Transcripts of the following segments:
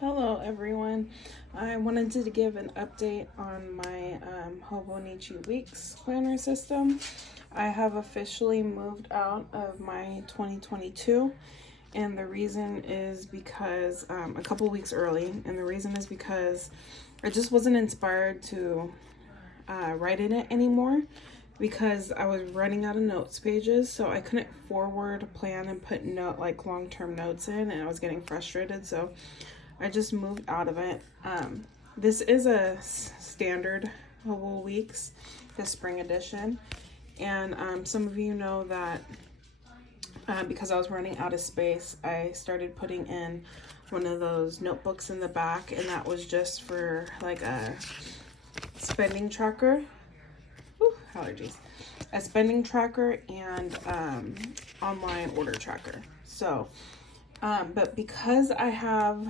Hello everyone. I wanted to give an update on my HOBO Weeks planner system. I have officially moved out of my 2022, and the reason is because a couple weeks early, and the reason is because I just wasn't inspired to write in it anymore because I was running out of notes pages, so I couldn't forward plan and put long-term notes in, and I was getting frustrated, so I just moved out of it. This is a standard HOBO Weeks, the spring edition. And some of you know that because I was running out of space, I started putting in one of those notebooks in the back, and that was just for like a spending tracker. Whew, allergies. A spending tracker and online order tracker. So, but because I have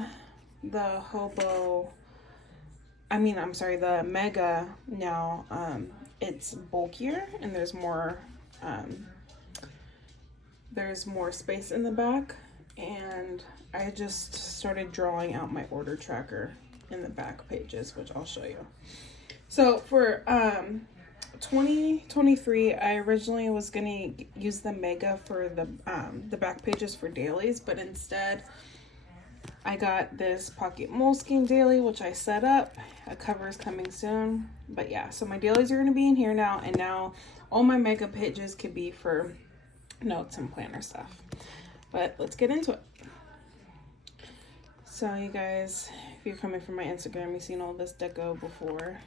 the the Mega now, it's bulkier and there's more space in the back, and I just started drawing out my order tracker in the back pages, which I'll show you. So for 2023, I originally was gonna use the Mega for the back pages for dailies, but instead I got this Pocket Moleskine Daily, which I set up. A cover is coming soon. But yeah, so my dailies are going to be in here now. And now all my Mega pages could be for notes and planner stuff. But let's get into it. So you guys, if you're coming from my Instagram, you've seen all this deco before.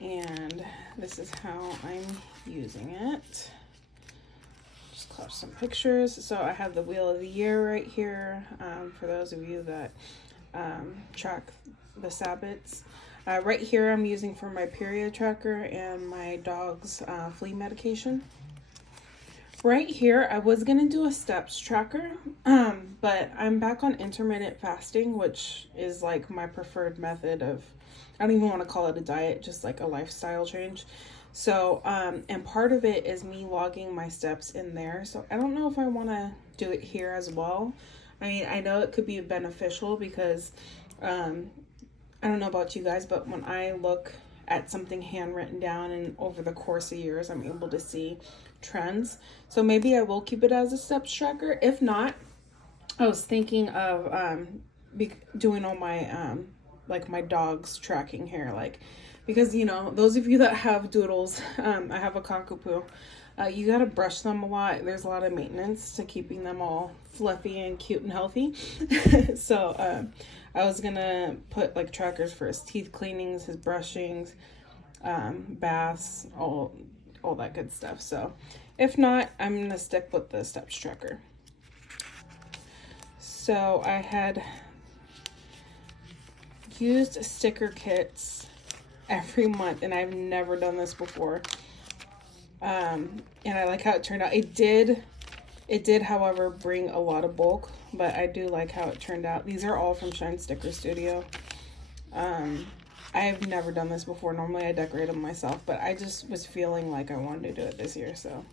And this is how I'm using it. Collage some pictures. So I have the wheel of the year right here, for those of you that track the Sabbats. Right here I'm using for my period tracker and my dog's flea medication. Right here I was gonna do a steps tracker, but I'm back on intermittent fasting, which is like my preferred method of, I don't even want to call it a diet, just like a lifestyle change. So, and part of it is me logging my steps in there. So I don't know if I want to do it here as well. I mean, I know it could be beneficial because, I don't know about you guys, but when I look at something handwritten down and over the course of years, I'm able to see trends. So maybe I will keep it as a steps tracker. If not, I was thinking of, doing all my, like my dog's tracking here, like, because, you know, those of you that have doodles, I have a cockapoo, you got to brush them a lot. There's a lot of maintenance to keeping them all fluffy and cute and healthy. So I was going to put like trackers for his teeth cleanings, his brushings, baths, all that good stuff. So if not, I'm going to stick with the steps tracker. So I had used sticker kits every month, and I've never done this before, and I like how it turned out. It did however bring a lot of bulk, but I do like how it turned out. These are all from Shine Sticker Studio. I've never done this before. Normally I decorate them myself, but I just was feeling like I wanted to do it this year. So,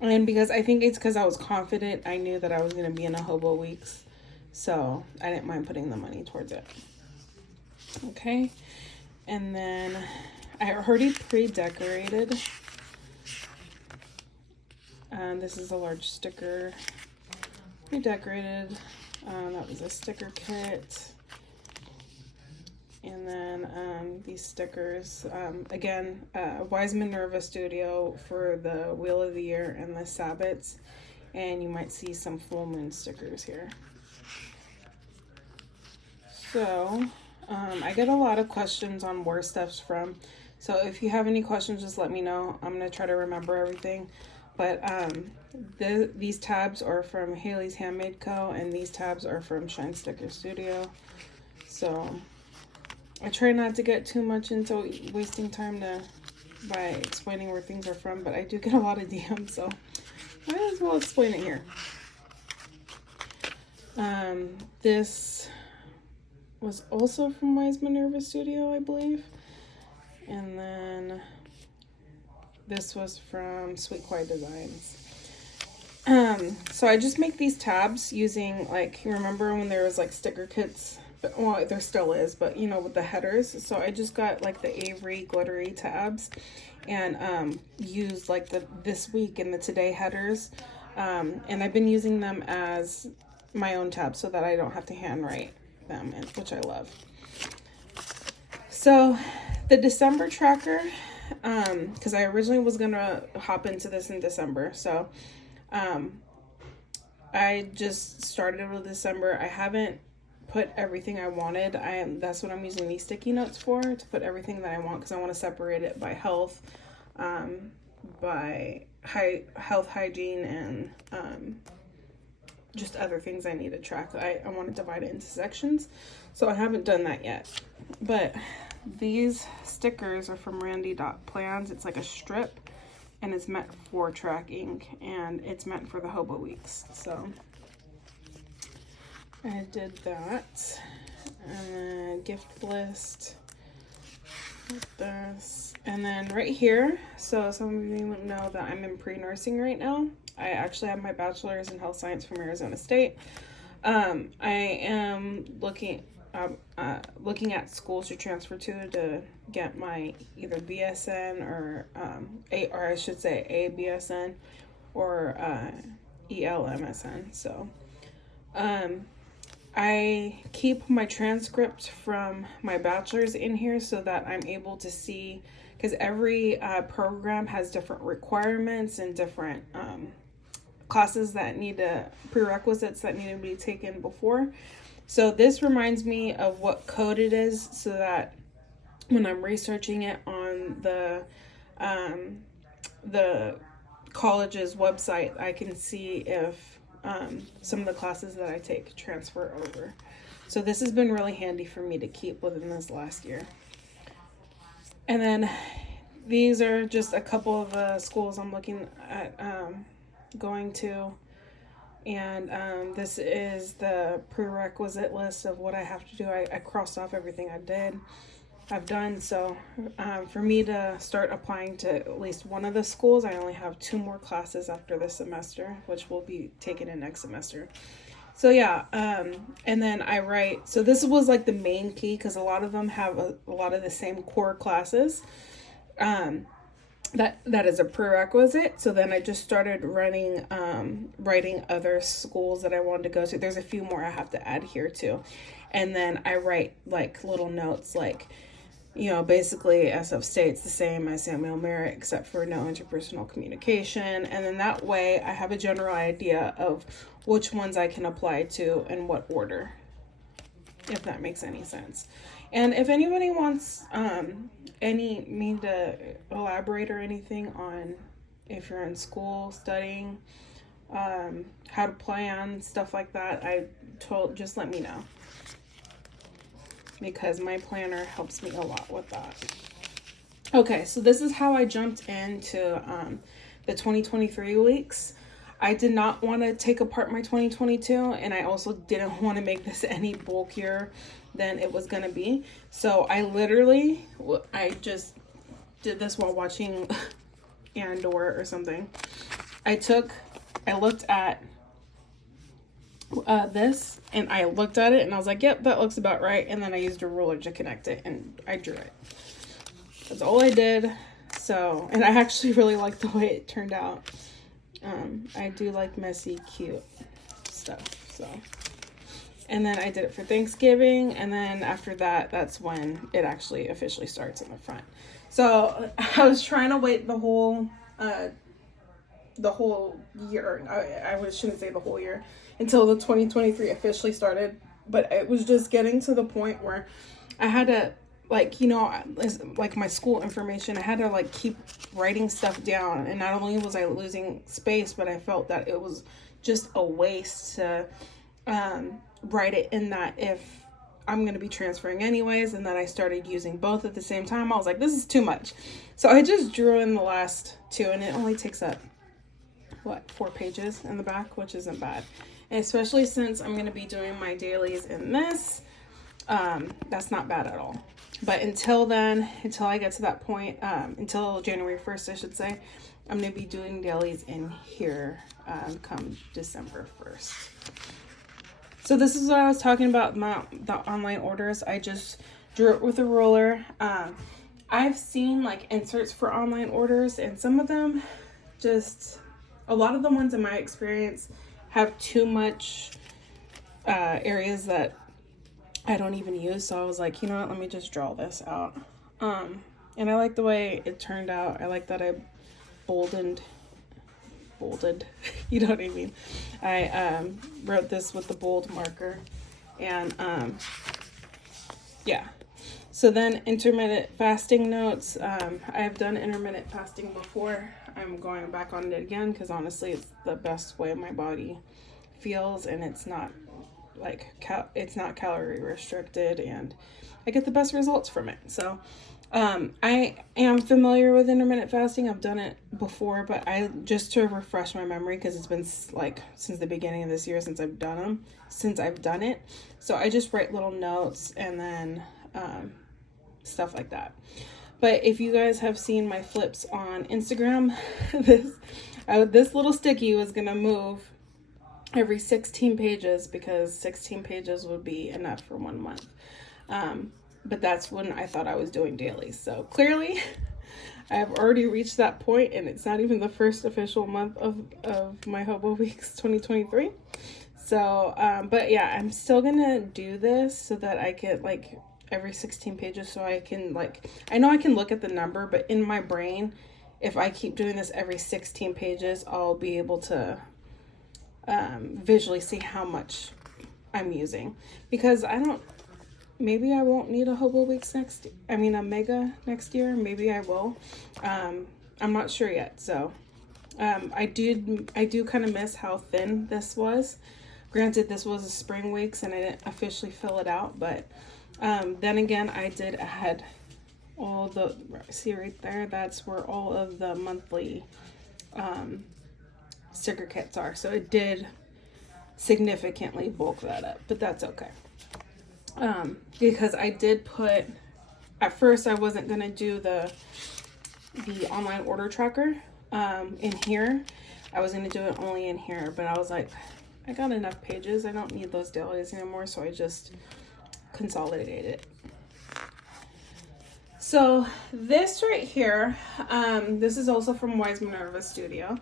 and because I think it's because I was confident, I knew that I was going to be in a HOBO Weeks, so I didn't mind putting the money towards it. Okay. And then I already pre-decorated. This is a large sticker. Pre-decorated. That was a sticker kit. And then these stickers. Again, Wise Minerva Studio for the Wheel of the Year and the Sabbats. And you might see some full moon stickers here. So I get a lot of questions on where stuff's from. So if you have any questions, just let me know. I'm going to try to remember everything. But these tabs are from Haley's Handmade Co. and these tabs are from Shine Sticker Studio. So I try not to get too much into wasting time by explaining where things are from, but I do get a lot of DMs, so I might as well explain it here. This was also from Wise Minerva Studio, I believe. And then this was from Sweet Quiet Designs. So I just make these tabs using, like, you remember when there was like sticker kits? But, well, there still is, but you know, with the headers. So I just got like the Avery glittery tabs and used like the this week and the today headers. And I've been using them as my own tabs so that I don't have to handwrite them, which I love. So the December tracker, because I originally was gonna hop into this in December, so I just started with December. I haven't put everything I wanted. That's what I'm using these sticky notes for, to put everything that I want, because I want to separate it by health, by health, hygiene, and just other things I need to track. I want to divide it into sections, so I haven't done that yet. But these stickers are from Randy.plans. It's like a strip, and it's meant for tracking, and it's meant for the HOBO weeks. So I did that. And then gift list with this. And then right here, so some of you know that I'm in pre-nursing right now. I actually have my bachelor's in health science from Arizona State. I am looking at schools to transfer to get my either BSN or I should say a BSN or ELMSN. So I keep my transcript from my bachelor's in here so that I'm able to see, because every program has different requirements and different classes that prerequisites that need to be taken before. So this reminds me of what code it is, so that when I'm researching it on the college's website, I can see if some of the classes that I take transfer over. So this has been really handy for me to keep within this last year. And then these are just a couple of the schools I'm looking at going to. And this is the prerequisite list of what I have to do. I crossed off everything I've done. So for me to start applying to at least one of the schools, I only have 2 more classes after this semester, which will be taken in next semester. So yeah, and then I write. So this was like the main key, because a lot of them have a lot of the same core classes. That is a prerequisite. So then I just started writing other schools that I wanted to go to. There's a few more I have to add here too. And then I write like little notes, like, you know, basically SF states the same as Samuel Merritt, except for no interpersonal communication. And then that way I have a general idea of which ones I can apply to in what order, if that makes any sense. And if anybody wants me to elaborate or anything on if you're in school studying, how to plan, stuff like that, just let me know, because my planner helps me a lot with that. Okay, so this is how I jumped into the 2023 weeks. I did not want to take apart my 2022, and I also didn't want to make this any bulkier than it was going to be. So I just did this while watching Andor or something. I looked at this, and I looked at it and I was like, yep, that looks about right. And then I used a ruler to connect it and I drew it. That's all I did. So, and I actually really like the way it turned out. I do like messy, cute stuff. So, and then I did it for Thanksgiving, and then after that, that's when it actually officially starts in the front. So I was trying to wait the whole year. I shouldn't say the whole year, until the 2023 officially started. But it was just getting to the point where I had to, like, you know, like my school information, I had to like keep writing stuff down. And not only was I losing space, but I felt that it was just a waste to write it in that if I'm going to be transferring anyways. And then I started using both at the same time. I was like, this is too much. So I just drew in the last 2, and it only takes up 4 pages in the back, which isn't bad. And especially since I'm going to be doing my dailies in this, that's not bad at all. But until then, until I get to that point, until January 1st, I should say, I'm going to be doing dailies in here come December 1st. So this is what I was talking about, the online orders. I just drew it with a ruler. I've seen like inserts for online orders, and some of them just, a lot of the ones in my experience have too much areas that I don't even use. So I was like, you know what, let me just draw this out. And I like the way it turned out. I like that I bolded, you know what I mean? I wrote this with the bold marker, and yeah. So then intermittent fasting notes. I've done intermittent fasting before. I'm going back on it again because honestly it's the best way my body feels, and it's not like it's not calorie restricted, and I get the best results from it. So I am familiar with intermittent fasting. I've done it before, but I just to refresh my memory, because it's been like since the beginning of this year since I've done it. So I just write little notes and then stuff like that. But if you guys have seen my flips on Instagram, this little sticky was gonna move every 16 pages because 16 pages would be enough for 1 month. But that's when I thought I was doing dailies. So clearly I've already reached that point, and it's not even the first official month of my HOBO Weeks 2023. So, but yeah, I'm still gonna do this so that I get like every 16 pages, so I can like, I know I can look at the number, but in my brain, if I keep doing this every 16 pages, I'll be able to visually see how much I'm using, because maybe I won't need a HOBO Weeks a mega next year. Maybe I will. I'm not sure yet. So I do kind of miss how thin this was. Granted, this was a spring weeks and I didn't officially fill it out, but then again, I did add all the, see right there, that's where all of the monthly sticker kits are. So it did significantly bulk that up, but that's okay. Because I did put, at first I wasn't going to do the online order tracker in here. I was going to do it only in here, but I was like, I got enough pages. I don't need those dailies anymore. So I just consolidated it. So this right here, this is also from Wise Minerva Studio.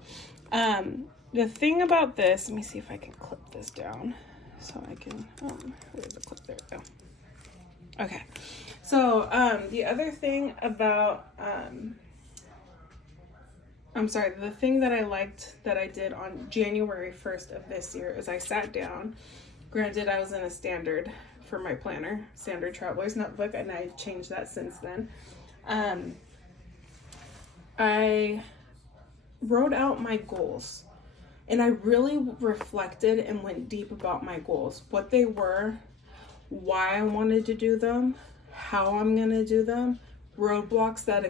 The thing about this, let me see if I can clip this down so I can, there's a clip, there we go. Okay, so the other thing about, the thing that I liked that I did on January 1st of this year is I sat down. Granted, I was in a standard for my planner, standard traveler's notebook, and I changed that since then. I wrote out my goals, and I really reflected and went deep about my goals, what they were, why I wanted to do them, how I'm going to do them, roadblocks that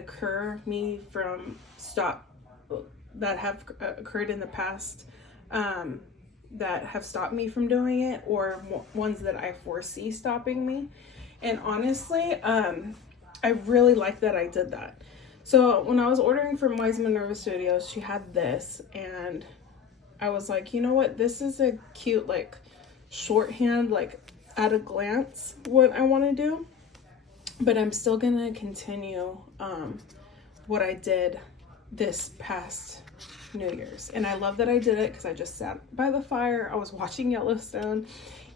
that have occurred in the past that have stopped me from doing it, or ones that I foresee stopping me. And honestly, I really like that I did that. So when I was ordering from Wise Minerva Studios, she had this, and I was like, you know what, this is a cute like shorthand, like at a glance what I want to do, but I'm still gonna continue what I did this past New Year's. And I love that I did it because I just sat by the fire, I was watching Yellowstone,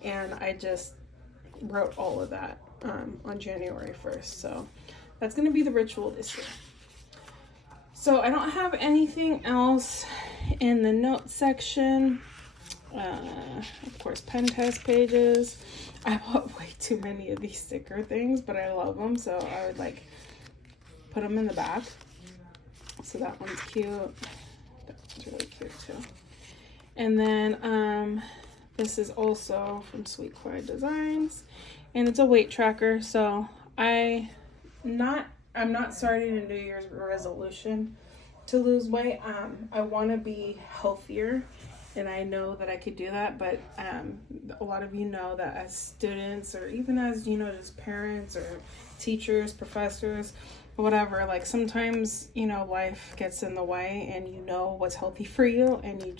and I just wrote all of that on January 1st. So that's gonna be the ritual this year. So I don't have anything else in the notes section. Of course, pen test pages. I bought way too many of these sticker things, but I love them, so I would like put them in the back. So that one's cute. That one's really cute too. And then this is also from Sweet Clyde Designs, and it's a weight tracker. So I'm not starting a New Year's resolution to lose weight. I want to be healthier, and I know that I could do that, but a lot of you know that as students, or even as, you know, as parents or teachers, professors, whatever, like sometimes, you know, life gets in the way and you know what's healthy for you, and you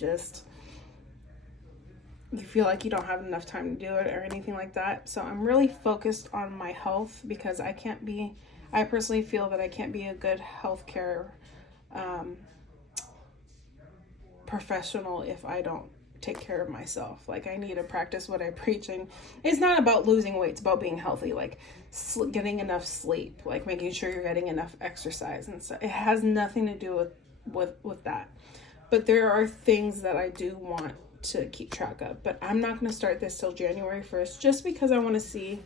feel like you don't have enough time to do it or anything like that. So I'm really focused on my health, because I personally feel that I can't be a good healthcare professional if I don't take care of myself. Like, I need to practice what I preach, and it's not about losing weight, it's about being healthy, like getting enough sleep, like making sure you're getting enough exercise and stuff. It has nothing to do with that. But there are things that I do want to keep track of, but I'm not going to start this till January 1st, just because I want to see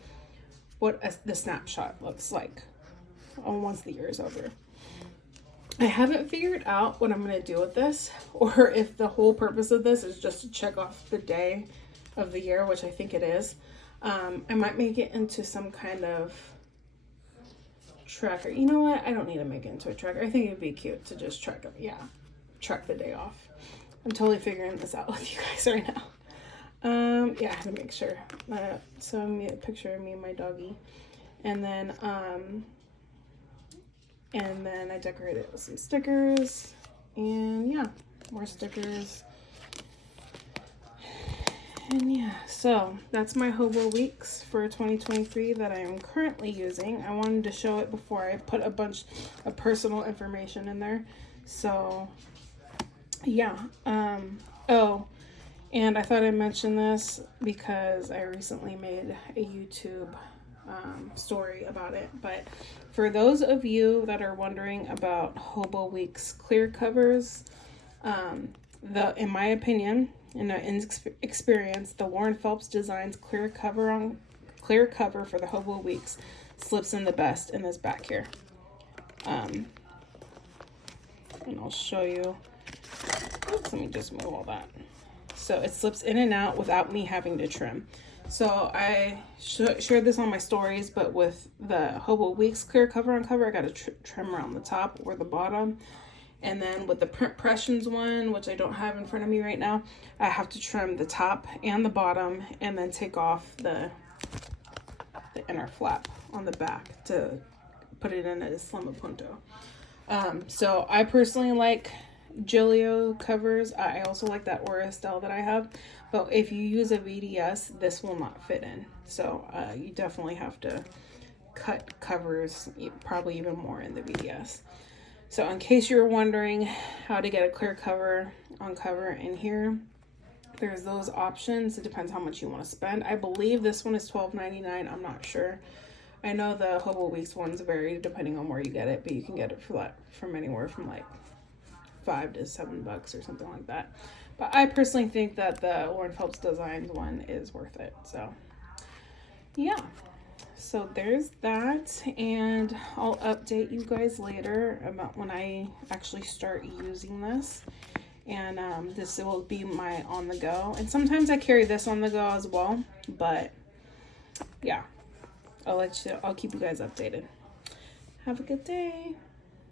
what the snapshot looks like once the year is over. I haven't figured out what I'm going to do with this, or if the whole purpose of this is just to check off the day of the year, which I think it is. I might make it into some kind of tracker. You know what? I don't need to make it into a tracker. I think it'd be cute to just track the day off. I'm totally figuring this out with you guys right now. Yeah, I have to make sure. So a picture of me and my doggy. And then I decorated it with some stickers, and yeah, more stickers. And yeah, so that's my HOBO Weeks for 2023 that I am currently using. I wanted to show it before I put a bunch of personal information in there. So yeah. Oh, and I thought I'd mention this because I recently made a YouTube story about it. But for those of you that are wondering about HOBO Weeks clear covers, in my opinion, in an experience, the Lauren Phelps Designs clear cover for the HOBO Weeks slips in the best in this back here. And I'll show you. Oops, let me just move all that. So it slips in and out without me having to trim. So I shared this on my stories, but with the HOBO Weeks clear cover on cover, I got to trim around the top or the bottom. And then with the Print Pressions one, which I don't have in front of me right now, I have to trim the top and the bottom, and then take off the inner flap on the back to put it in a slimo punto. So I personally like Gillio covers. I also like that Aura style that I have, but if you use a VDS, this will not fit in. So you definitely have to cut covers, probably even more in the VDS. So in case you're wondering how to get a clear cover on cover in here, there's those options. It depends how much you want to spend. I believe this one is $12.99. I'm not sure. I know the HOBO Weeks ones vary depending on where you get it, but you can get it from anywhere from like $5 to $7 or something like that. But I personally think that the Lauren Phelps Designs one is worth it. So yeah. So there's that, and I'll update you guys later about when I actually start using this. And this will be my on the go, and sometimes I carry this on the go as well, but yeah, I'll keep you guys updated. Have a good day.